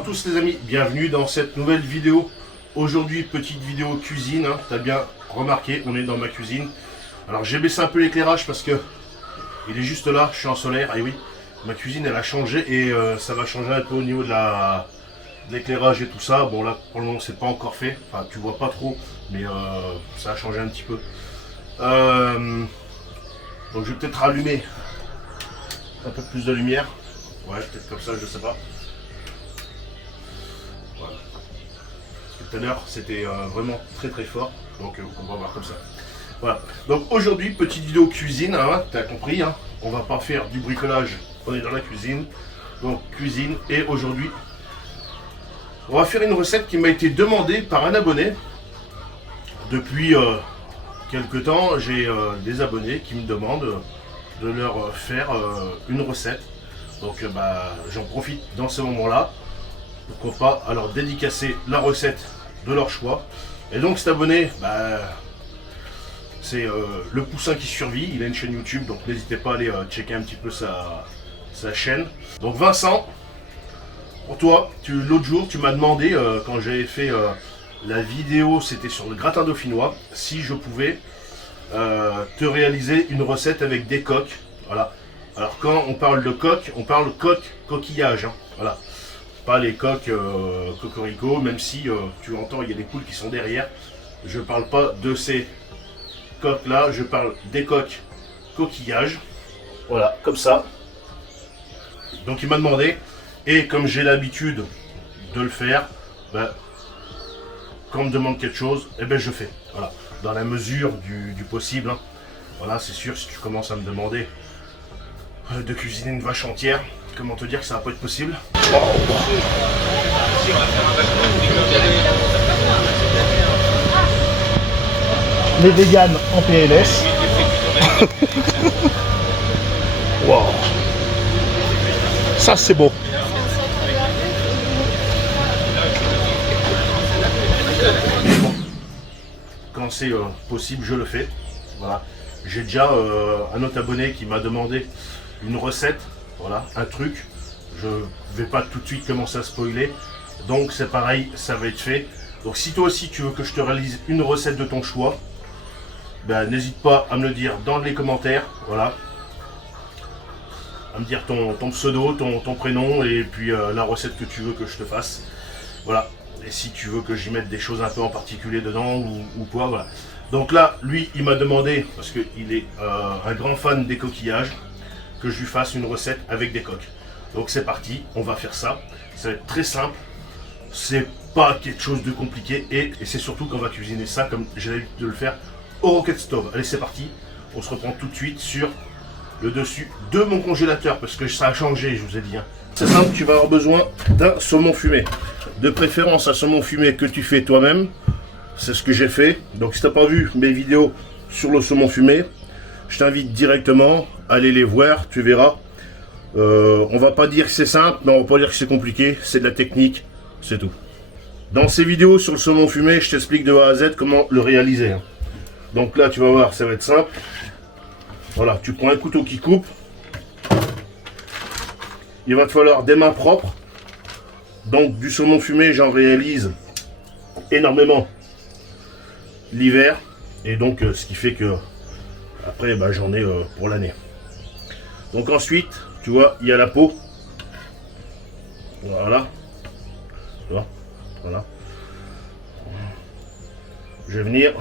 Bonjour à tous les amis, bienvenue dans cette nouvelle vidéo. Aujourd'hui, petite vidéo cuisine, hein. Tu as bien remarqué, on est dans ma cuisine. Alors j'ai baissé un peu l'éclairage parce que il est juste là, je suis en solaire. Et oui, ma cuisine elle a changé et ça va changer un peu au niveau de l'éclairage et tout ça. Bon là pour le moment c'est pas encore fait, enfin tu vois pas trop, mais ça a changé un petit peu. Donc je vais peut-être rallumer un peu plus de lumière. Ouais, peut-être comme ça, je sais pas. Voilà. Parce que tout à l'heure c'était vraiment très fort, donc on va voir comme ça. Voilà, donc aujourd'hui petite vidéo cuisine, hein, tu as compris, hein, on va pas faire du bricolage, on est dans la cuisine, donc cuisine, et aujourd'hui on va faire une recette qui m'a été demandée par un abonné. Depuis quelques temps, j'ai des abonnés qui me demandent de leur faire une recette, donc j'en profite dans ce moment là, pourquoi pas alors dédicacer la recette de leur choix. Et donc cet abonné, c'est le poussin qui survit, il a une chaîne YouTube, donc n'hésitez pas à aller checker un petit peu sa chaîne. Donc Vincent, pour toi, l'autre jour tu m'as demandé, quand j'avais fait la vidéo, c'était sur le gratin dauphinois, si je pouvais te réaliser une recette avec des coques. Voilà. Alors quand on parle de coque, on parle coquillage, hein. Voilà. Pas les coques cocorico, même si tu entends, il y a des poules qui sont derrière. Je parle pas de ces coques là, je parle des coques coquillages. Voilà, comme ça. Donc il m'a demandé, et comme j'ai l'habitude de le faire, quand on me demande quelque chose, je fais. Voilà, dans la mesure du possible, hein. Voilà, c'est sûr, si tu commences à me demander de cuisiner une vache entière, comment te dire que ça va pas être possible. Les véganes en PLS. Wow. Ça c'est beau. Quand c'est possible, je le fais. Voilà. J'ai déjà un autre abonné qui m'a demandé une recette, voilà, un truc. Je vais pas tout de suite commencer à spoiler. Donc c'est pareil, ça va être fait. Donc si toi aussi tu veux que je te réalise une recette de ton choix, n'hésite pas à me le dire dans les commentaires, voilà. À me dire ton pseudo, ton prénom et puis la recette que tu veux que je te fasse. Voilà. Et si tu veux que j'y mette des choses un peu en particulier dedans ou quoi, voilà. Donc là, lui, il m'a demandé, parce qu'il est un grand fan des coquillages, que je lui fasse une recette avec des coques. Donc c'est parti, on va faire ça. Ça va être très simple. C'est pas quelque chose de compliqué et c'est surtout qu'on va cuisiner ça comme j'ai l'habitude de le faire au Rocket Stove. Allez, c'est parti. On se reprend tout de suite sur le dessus de mon congélateur parce que ça a changé, je vous ai dit, hein. C'est simple, tu vas avoir besoin d'un saumon fumé. De préférence un saumon fumé que tu fais toi-même. C'est ce que j'ai fait. Donc si tu n'as pas vu mes vidéos sur le saumon fumé, je t'invite directement à aller les voir, tu verras. On va pas dire que c'est simple, mais on va pas dire que c'est compliqué, c'est de la technique, c'est tout. Dans ces vidéos sur le saumon fumé, je t'explique de A à Z comment le réaliser, hein. Donc là, tu vas voir, ça va être simple. Voilà, tu prends un couteau qui coupe. Il va te falloir des mains propres. Donc du saumon fumé, j'en réalise énormément l'hiver. Et donc ce qui fait que après j'en ai pour l'année. Donc ensuite, tu vois, il y a la peau. Voilà. Tu vois, voilà. Je vais venir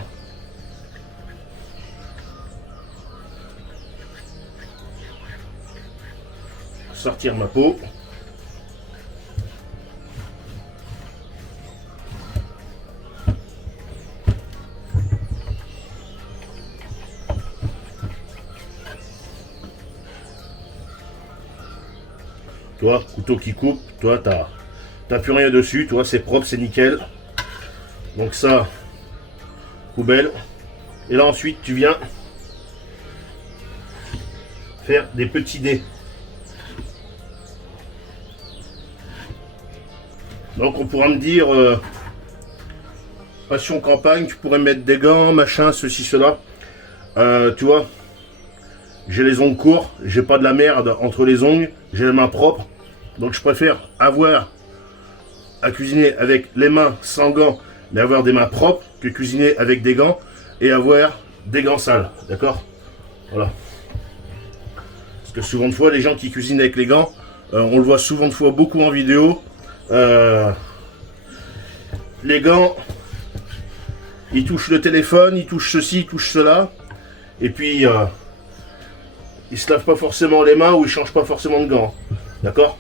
sortir ma peau. Toi, couteau qui coupe, toi, t'as plus rien dessus, toi, c'est propre, c'est nickel. Donc ça, poubelle. Et là ensuite, tu viens faire des petits dés. Donc on pourra me dire, passion campagne, tu pourrais mettre des gants, machin, ceci, cela. Tu vois, j'ai les ongles courts, j'ai pas de la merde entre les ongles, j'ai les mains propres. Donc je préfère avoir à cuisiner avec les mains sans gants, mais avoir des mains propres, que cuisiner avec des gants et avoir des gants sales, d'accord? Voilà. Parce que souvent de fois, les gens qui cuisinent avec les gants, on le voit souvent de fois beaucoup en vidéo, les gants, ils touchent le téléphone, ils touchent ceci, ils touchent cela, et puis ils se lavent pas forcément les mains ou ils changent pas forcément de gants, d'accord?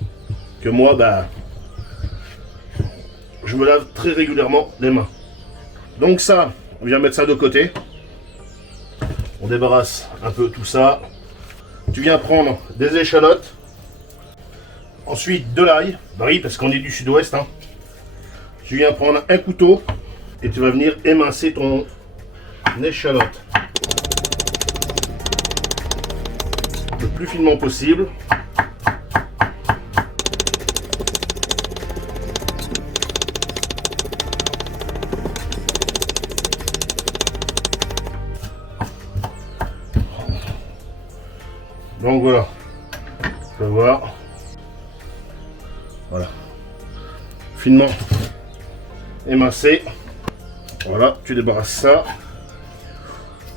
Que moi, bah, je me lave très régulièrement les mains. Donc ça, on vient mettre ça de côté. On débarrasse un peu tout ça. Tu viens prendre des échalotes. Ensuite de l'ail. Bah oui, parce qu'on est du sud-ouest. Hein. Tu viens prendre un couteau et tu vas venir émincer ton échalote. Le plus finement possible. Donc voilà, tu peux voir, voilà, finement émincé, voilà, tu débarrasses ça.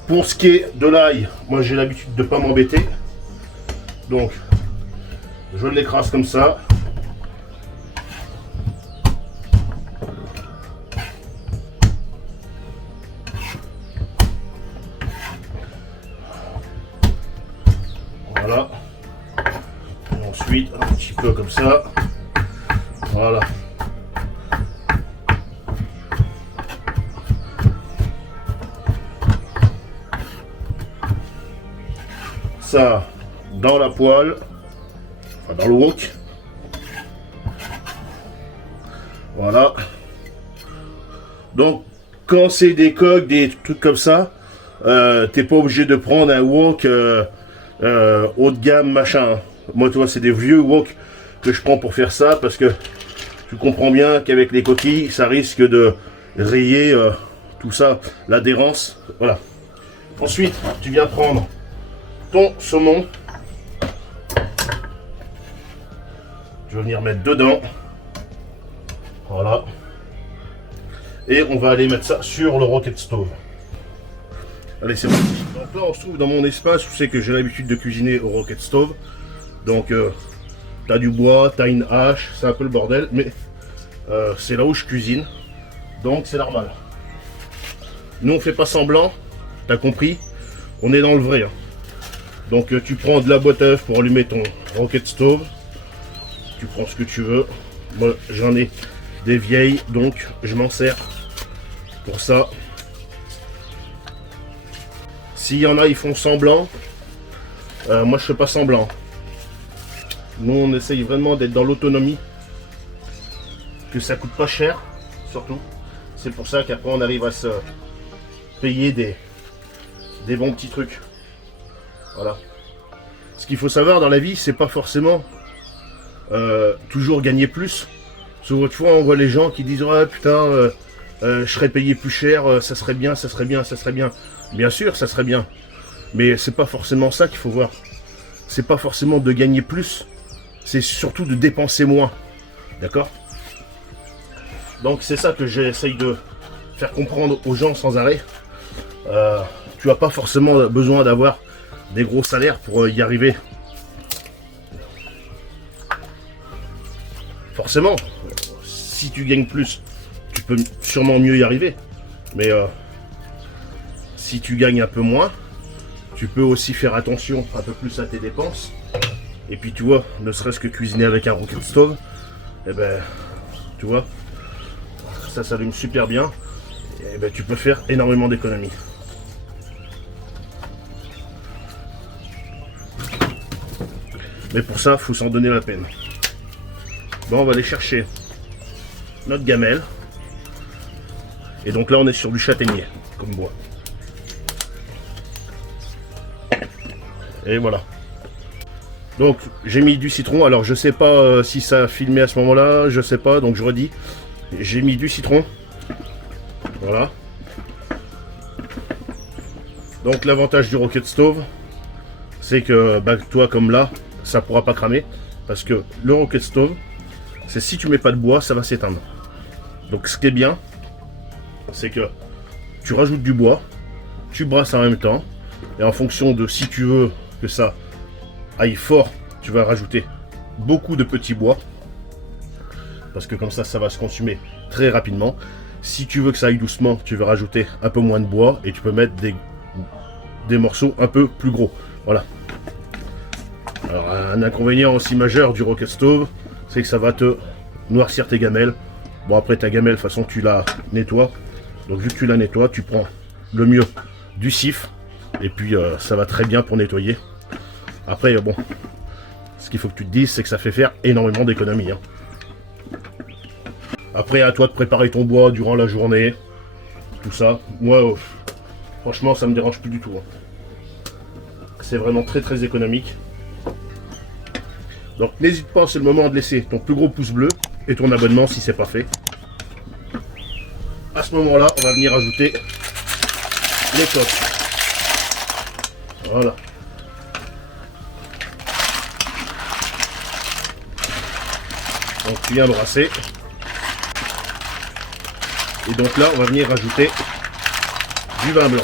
Pour ce qui est de l'ail, moi j'ai l'habitude de ne pas m'embêter, donc je l'écrase comme ça. Voilà. Et ensuite, un petit peu comme ça. Voilà. Ça, dans la poêle, enfin dans le wok. Voilà. Donc, quand c'est des coques, des trucs comme ça, t'es pas obligé de prendre un wok haut de gamme, machin. Moi, tu vois, c'est des vieux wok que je prends pour faire ça parce que tu comprends bien qu'avec les coquilles, ça risque de rayer tout ça, l'adhérence. Voilà. Ensuite, tu viens prendre ton saumon. Tu vas venir mettre dedans. Voilà. Et on va aller mettre ça sur le rocket stove. Allez, c'est parti. Donc là, on se trouve dans mon espace où c'est que j'ai l'habitude de cuisiner au rocket stove. Donc, t'as du bois, t'as une hache, c'est un peu le bordel, mais c'est là où je cuisine. Donc, c'est normal. Nous, on fait pas semblant, t'as compris? On est dans le vrai. Hein. Donc, tu prends de la boîte à œufs pour allumer ton rocket stove. Tu prends ce que tu veux. Moi, j'en ai des vieilles, donc je m'en sers pour ça. S'il y en a, ils font semblant. Moi, je fais pas semblant. Nous, on essaye vraiment d'être dans l'autonomie. Que ça coûte pas cher, surtout. C'est pour ça qu'après, on arrive à se payer des bons petits trucs. Voilà. Ce qu'il faut savoir dans la vie, c'est pas forcément toujours gagner plus. Souvent, on voit les gens qui disent « Ouais, putain, je serais payé plus cher, ça serait bien, ça serait bien, ça serait bien. » Bien sûr, ça serait bien. Mais c'est pas forcément ça qu'il faut voir. C'est pas forcément de gagner plus. C'est surtout de dépenser moins. D'accord? Donc c'est ça que j'essaye de faire comprendre aux gens sans arrêt. Tu n'as pas forcément besoin d'avoir des gros salaires pour y arriver. Forcément, si tu gagnes plus, tu peux sûrement mieux y arriver. Mais si tu gagnes un peu moins, tu peux aussi faire attention un peu plus à tes dépenses. Et puis tu vois, ne serait-ce que cuisiner avec un rocket stove, et ben, tu vois, ça s'allume super bien. Et ben, tu peux faire énormément d'économies. Mais pour ça, il faut s'en donner la peine. Bon, on va aller chercher notre gamelle. Et donc là, on est sur du châtaignier, comme bois. Et voilà. Donc j'ai mis du citron. Alors je sais pas si ça a filmé à ce moment-là, je sais pas, donc je redis. J'ai mis du citron. Voilà. Donc l'avantage du rocket stove, c'est que bah, toi comme là, ça pourra pas cramer. Parce que le rocket stove, c'est si tu mets pas de bois, ça va s'éteindre. Donc ce qui est bien, c'est que tu rajoutes du bois, tu brasses en même temps, et en fonction de si tu veux que ça aille fort, tu vas rajouter beaucoup de petits bois, parce que comme ça va se consumer très rapidement. Si tu veux que ça aille doucement, tu vas rajouter un peu moins de bois, et tu peux mettre des morceaux un peu plus gros. Voilà. Alors un inconvénient aussi majeur du Rocket Stove, c'est que ça va te noircir tes gamelles. Bon, après ta gamelle, de toute façon tu la nettoies. Donc vu que tu la nettoies, tu prends le mieux du sif, et puis ça va très bien pour nettoyer. Après bon, ce qu'il faut que tu te dises, c'est que ça fait faire énormément d'économies, hein. Après, à toi de préparer ton bois durant la journée, tout ça. Moi, franchement, ça me dérange plus du tout, hein. C'est vraiment très très économique. Donc n'hésite pas, c'est le moment de laisser ton plus gros pouce bleu et ton abonnement si c'est pas fait. À ce moment-là, on va venir ajouter les coques. Voilà. Donc tu viens brasser. Et donc là, on va venir rajouter du vin blanc.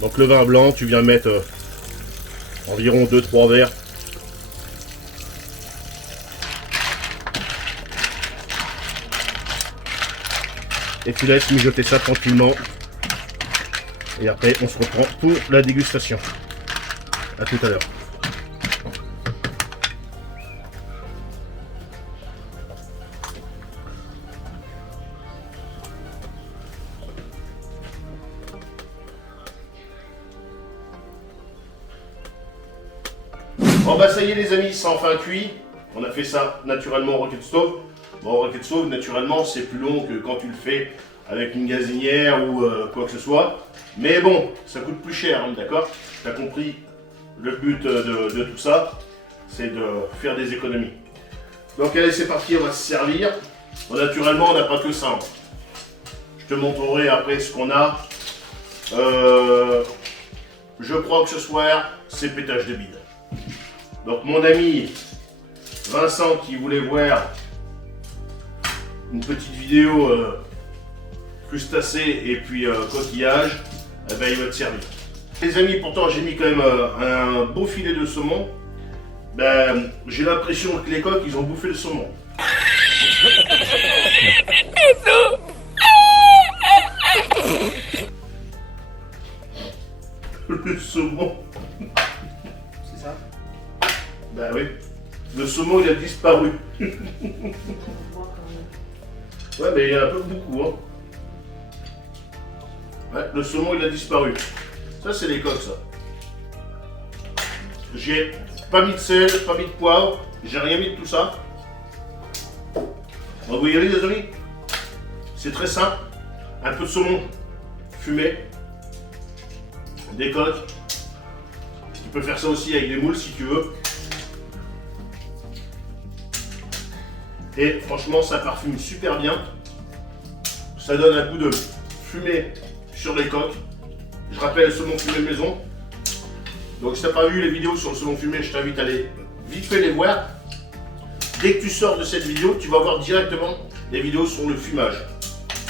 Donc le vin blanc, tu viens mettre environ 2-3 verres. Et tu laisses mijoter ça tranquillement. Et après, on se reprend pour la dégustation. À tout à l'heure. Bon bah ça y est les amis, c'est enfin cuit. On a fait ça naturellement au Rocket Stove. Bon, Rocket Stove, naturellement, c'est plus long que quand tu le fais avec une gazinière ou quoi que ce soit. Mais bon, ça coûte plus cher, hein, d'accord? Tu as compris le but de tout ça, c'est de faire des économies. Donc allez, c'est parti, on va se servir. Bon, naturellement, on n'a pas que ça, hein. Je te montrerai après ce qu'on a. Je crois que ce soir, c'est pétage de bide. Donc mon ami Vincent qui voulait voir une petite vidéo crustacés et puis coquillage, eh ben, il va te servir. Les amis, pourtant j'ai mis quand même un beau filet de saumon. Ben, j'ai l'impression que les coqs ils ont bouffé le saumon. Le saumon. C'est ça? Ben oui. Le saumon il a disparu. Ouais, mais il y en a pas beaucoup, hein. Ouais, le saumon il a disparu. Ça c'est les coques, ça. J'ai pas mis de sel, pas mis de poivre, j'ai rien mis de tout ça. On va y aller les amis. C'est très simple. Un peu de saumon fumé. Des coques. Tu peux faire ça aussi avec des moules si tu veux. Et franchement ça parfume super bien. Ça donne un goût de fumée sur les coques. Je rappelle, saumon fumé maison. Donc si tu n'as pas vu les vidéos sur le saumon fumé, je t'invite à aller vite fait les voir. Dès que tu sors de cette vidéo, tu vas voir directement les vidéos sur le fumage.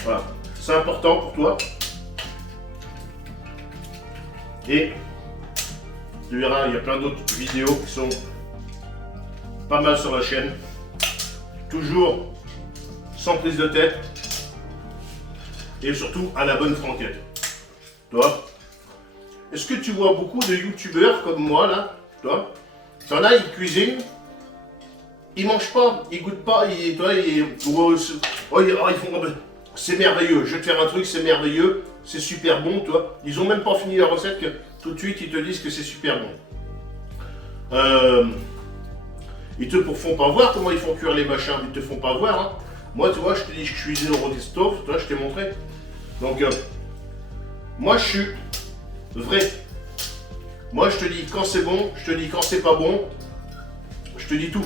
Voilà, c'est important pour toi. Et tu verras, il y a plein d'autres vidéos qui sont pas mal sur la chaîne. Toujours sans prise de tête. Et surtout à la bonne franquette. Toi, est-ce que tu vois beaucoup de youtubeurs comme moi là? Toi, t'en as, ils cuisinent, ils mangent pas, ils goûtent pas, ils font c'est merveilleux, je vais te faire un truc, c'est merveilleux, c'est super bon, toi. Ils ont même pas fini la recette que tout de suite ils te disent que c'est super bon. Ils te font pas voir comment ils font cuire les machins, ils te font pas voir, hein. Moi, tu vois, je te dis, je cuisine au Rocket Stove, toi, je t'ai montré. Donc, moi, je suis vrai. Moi, je te dis quand c'est bon, je te dis quand c'est pas bon. Je te dis tout.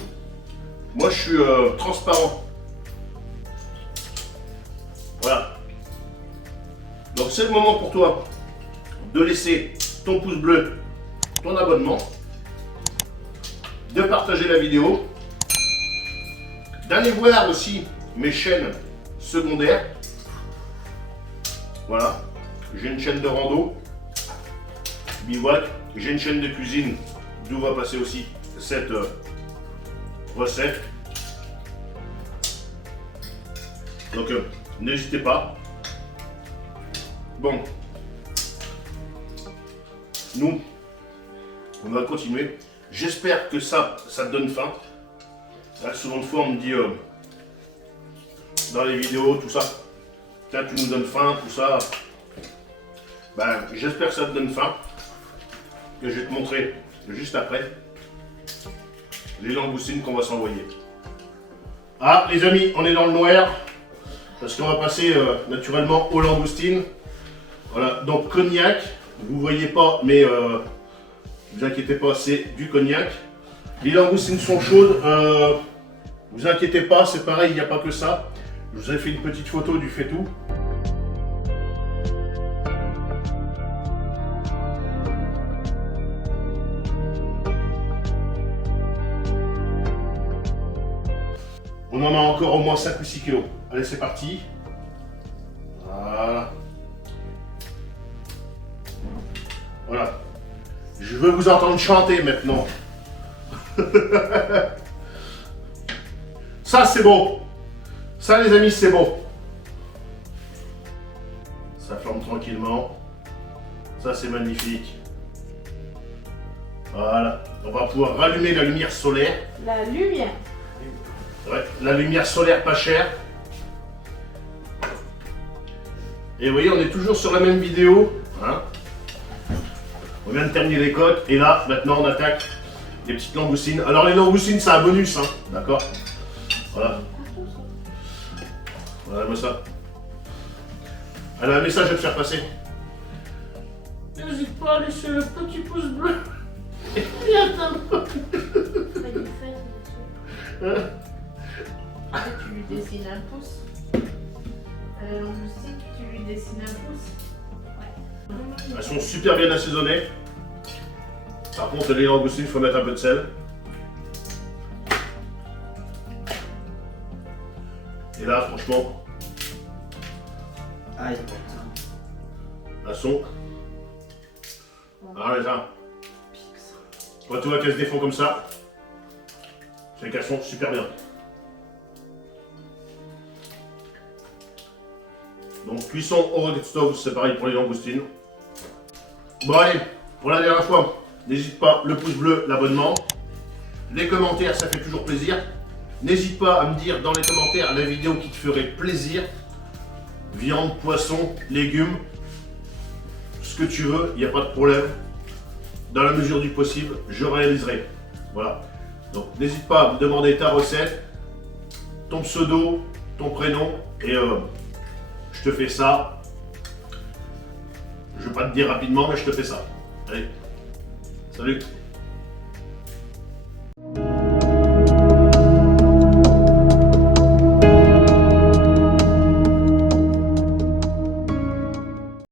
Moi, je suis transparent. Voilà. Donc, c'est le moment pour toi de laisser ton pouce bleu, ton abonnement, de partager la vidéo. d'aller voir aussi mes chaînes secondaires. Voilà, j'ai une chaîne de rando, bivouac, j'ai une chaîne de cuisine d'où va passer aussi cette recette. Donc n'hésitez pas. Bon, nous, on va continuer. J'espère que ça te donne faim. Là, souvent de fois, on me dit dans les vidéos, tout ça, là, tu nous donnes faim, tout ça. Ben, j'espère que ça te donne faim. Que je vais te montrer juste après les langoustines qu'on va s'envoyer. Ah, les amis, on est dans le noir parce qu'on va passer naturellement aux langoustines. Voilà, donc cognac. Vous voyez pas, mais vous inquiétez pas, c'est du cognac. Les langoustines sont chaudes. Vous inquiétez pas, c'est pareil, il n'y a pas que ça. Je vous ai fait une petite photo du fait-tout. On en a encore au moins 5 ou 6 kilos. Allez, c'est parti. Voilà. Voilà. Je veux vous entendre chanter maintenant. Ça, c'est beau. Ça, les amis, c'est beau. Ça flambe tranquillement. Ça, c'est magnifique. Voilà. On va pouvoir rallumer la lumière solaire. La lumière. Ouais, la lumière solaire pas chère. Et vous voyez, on est toujours sur la même vidéo. Hein. On vient de terminer les côtes. Et là, maintenant, on attaque les petites langoustines. Alors, les langoustines, c'est un bonus. Hein. D'accord. Voilà. Voilà, moi ça. Elle a un message à te faire passer. N'hésite pas à laisser le petit pouce bleu. Et attends. Tu lui dessines un pouce. À la langoustine, tu lui dessines un pouce. Ouais. Elles sont super bien assaisonnées. Par contre, les langoustines, il faut mettre un peu de sel. Et là, franchement, Aïe. elles sont. Ah, ça. Quand tu vois qu'elles se défont comme ça, c'est qu'elles sont super bien. Donc, cuisson au rocket stove, c'est pareil pour les langoustines. Bon, allez, pour la dernière fois, n'hésite pas, le pouce bleu, l'abonnement. Les commentaires, ça fait toujours plaisir. N'hésite pas à me dire dans les commentaires la vidéo qui te ferait plaisir. Viande, poisson, légumes, ce que tu veux, il n'y a pas de problème. Dans la mesure du possible, je réaliserai. Voilà. Donc n'hésite pas à me demander ta recette, ton pseudo, ton prénom, et je te fais ça. Je ne vais pas te dire rapidement, mais je te fais ça. Allez, salut!